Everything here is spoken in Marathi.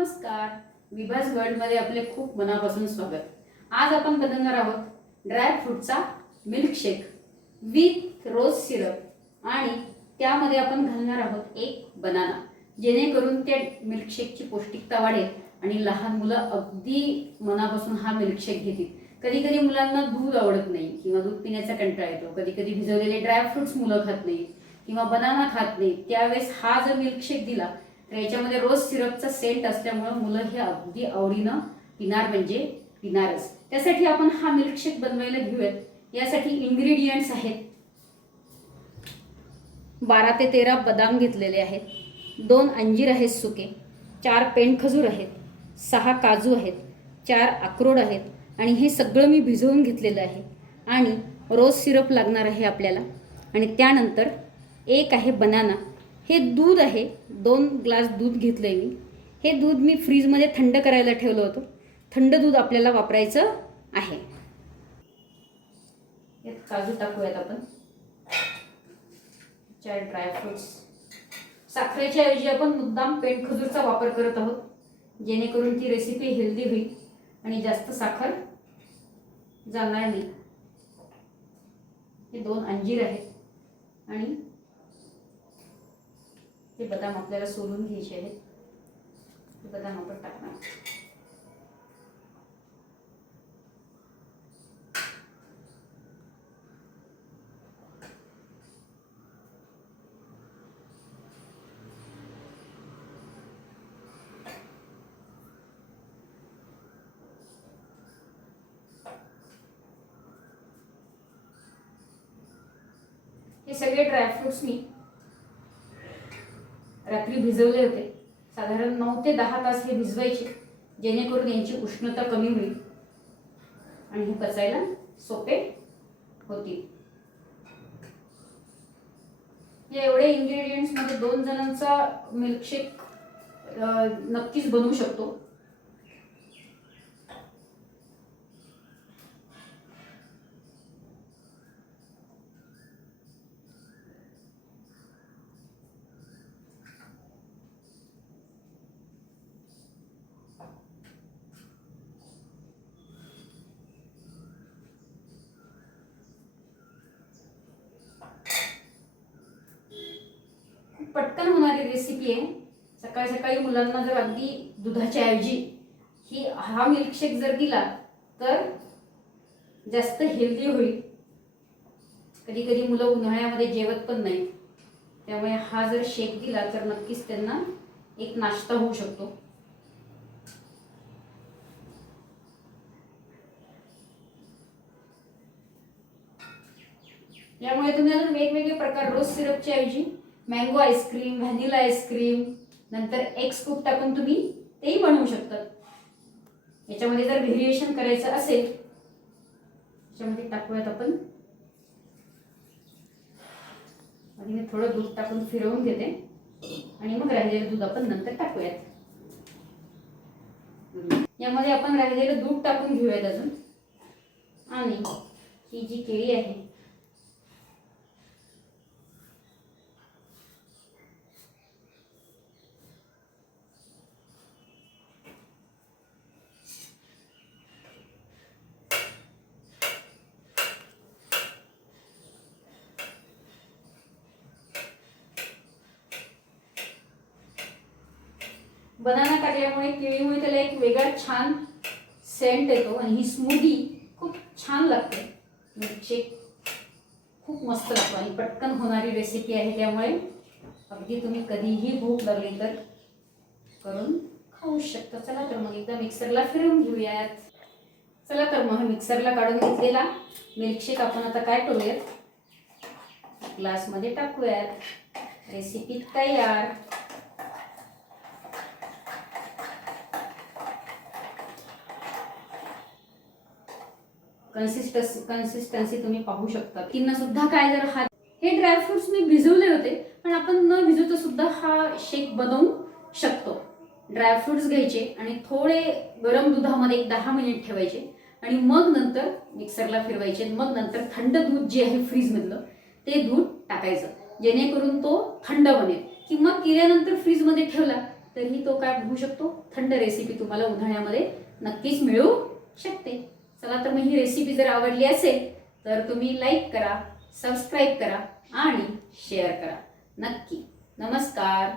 नमस्कार, विभास वर्ल्डमध्ये आपले खूप मनापासून स्वागत. आज आपण बनवणार आहोत ड्राय फ्रूटचा मिल्कशेक विथ रोज सिरप आणि त्यामध्ये आपण घालणार आहोत एक बनाना, जेणेकरून त्या मिल्कशेकची पौष्टिकता वाढेल आणि लहान मुलं अगदी मनापासून हा मिल्कशेक घेतील. कधी कधी मुलांना दूध आवडत नाही किंवा दूध पिण्याचा कंटाळा येतो. कधी कधी भिजवलेले ड्राय फ्रूट्स मुलं खात नाही किंवा बनाना खात नाही. त्यावेळेस हा जर मिल्कशेक दिला तर याच्यामध्ये रोज सिरपचा सेंट असल्यामुळे मुलं हे अगदी आवडीनं पिणार म्हणजे पिणारच. त्यासाठी आपण हा मिल्कशेक बनवायला घेऊयात. यासाठी इंग्रेडियंट्स आहेत 12 ते 13 बदाम घेतलेले आहेत, 2 अंजीर आहेत सुके, 4 पेंडखजूर आहेत, 6 काजू आहेत, 4 अक्रोड आहेत आणि हे सगळं मी भिजवून घेतलेलं आहे. आणि रोज सिरप लागणार आहे आपल्याला. आणि त्यानंतर एक आहे बनाना. हे दूध आहे, 2 ग्लास दूध घेतलंय मी. हे दूध मी फ्रीजमध्ये थंड करायला ठेवलं होतं. थंड दूध आपल्याला वापरायचं आहे. यात काजू टाकूयात आपण, 4 ड्रायफ्रुट्स. साखरेच्या ऐवजी आपण मुद्दाम पेंडखजूरचा वापर करत आहोत, जेणेकरून ती रेसिपी हेल्दी होईल आणि जास्त साखर जाणार नाही. हे 2 अंजीर आहेत आणि हे बदाम आपल्याला सोलून घ्यायचे आहेत. हे बदाम आपण टाकणार. हे सगळे ड्रायफ्रुट्स मी रात्री भिजवले होते. साधारण 9 ते 10 तास हे भिजवायचे, जेणेकरून यांची उष्णता कमी होईल आणि हे पचायला सोपे होतील. या एवढ्या इंग्रेडियंट्स मध्ये 2 जणांचा मिल्कशेक नक्कीच बनवू शकतो. पटकन होणारी रेसिपी आहे. सकाळी सकाळी मुलांना जर अगदी दुधाच्या ऐवजी हा मिल्कशेक जर दिला तर जास्त हेल्दी होईल. कधी कधी मुलं उन्हाळ्यामध्ये जेवत पण नाही, त्यामुळे हा जर शेक दिला तर नक्कीच त्यांना एक नाश्ता होऊ शकतो. यामुळे तुम्ही अजून वेगवेगळे प्रकार रोज सिरपच्या ऐवजी मँगो आईस्क्रीम, व्हॅनिला आईस्क्रीम, नंतर एग स्कूप टाकून तुम्ही तेही बनवू शकतात. याच्यामध्ये जर व्हेरिएशन करायचं असेल, याच्यामध्ये टाकूयात आपण. आणि मी थोडं दूध टाकून फिरवून घेते आणि मग राहिलेलं दूध आपण नंतर टाकूयात. यामध्ये आपण राहिलेलं दूध टाकून घेऊयात अजून. आणि ही जी केळी आहे बनाना टाकल्यामुळे केळीमुळे त्याला एक वेगळा छान सेंट येतो आणि ही स्मूदी खूप छान लागते. मिल्कशेक खूप मस्त लागतो आणि पटकन होणारी रेसिपी आहे. त्यामुळे अगदी तुम्ही कधीही भूक लागली तर करून खाऊ शकता. चला तर मग एकदा मिक्सरला फिरवून घेऊयात. चला तर मग मिक्सरला काढून घेतलेला मिल्कशेक आपण आता काय करूयात, ग्लासमध्ये टाकूयात. रेसिपी तयार. कन्सिस्टन्सी तुम्ही पाहू शकता. किंवा सुद्धा काय जर हे ड्रायफ्रुट्स मी भिजवले होते, पण आपण न भिजवता सुद्धा हा शेक बनवू शकतो. ड्रायफ्रुट्स घ्यायचे आणि थोडे गरम दुधामध्ये एक 10 मिनिट ठेवायचे आणि मग नंतर मिक्सरला फिरवायचे. मग नंतर थंड दूध जे आहे फ्रीजमधलं ते दूध टाकायचं, जेणेकरून तो थंड बनेल. किंवा केल्यानंतर फ्रीजमध्ये ठेवला तरीही तो काय होऊ शकतो, थंड रेसिपी तुम्हाला उन्हाळ्यामध्ये नक्कीच मिळू शकते. चला तर मग ही रेसिपी जर आवडली असेल तर तुम्ही लाईक करा, सबस्क्राईब करा आणि शेअर करा. नक्की. नमस्कार.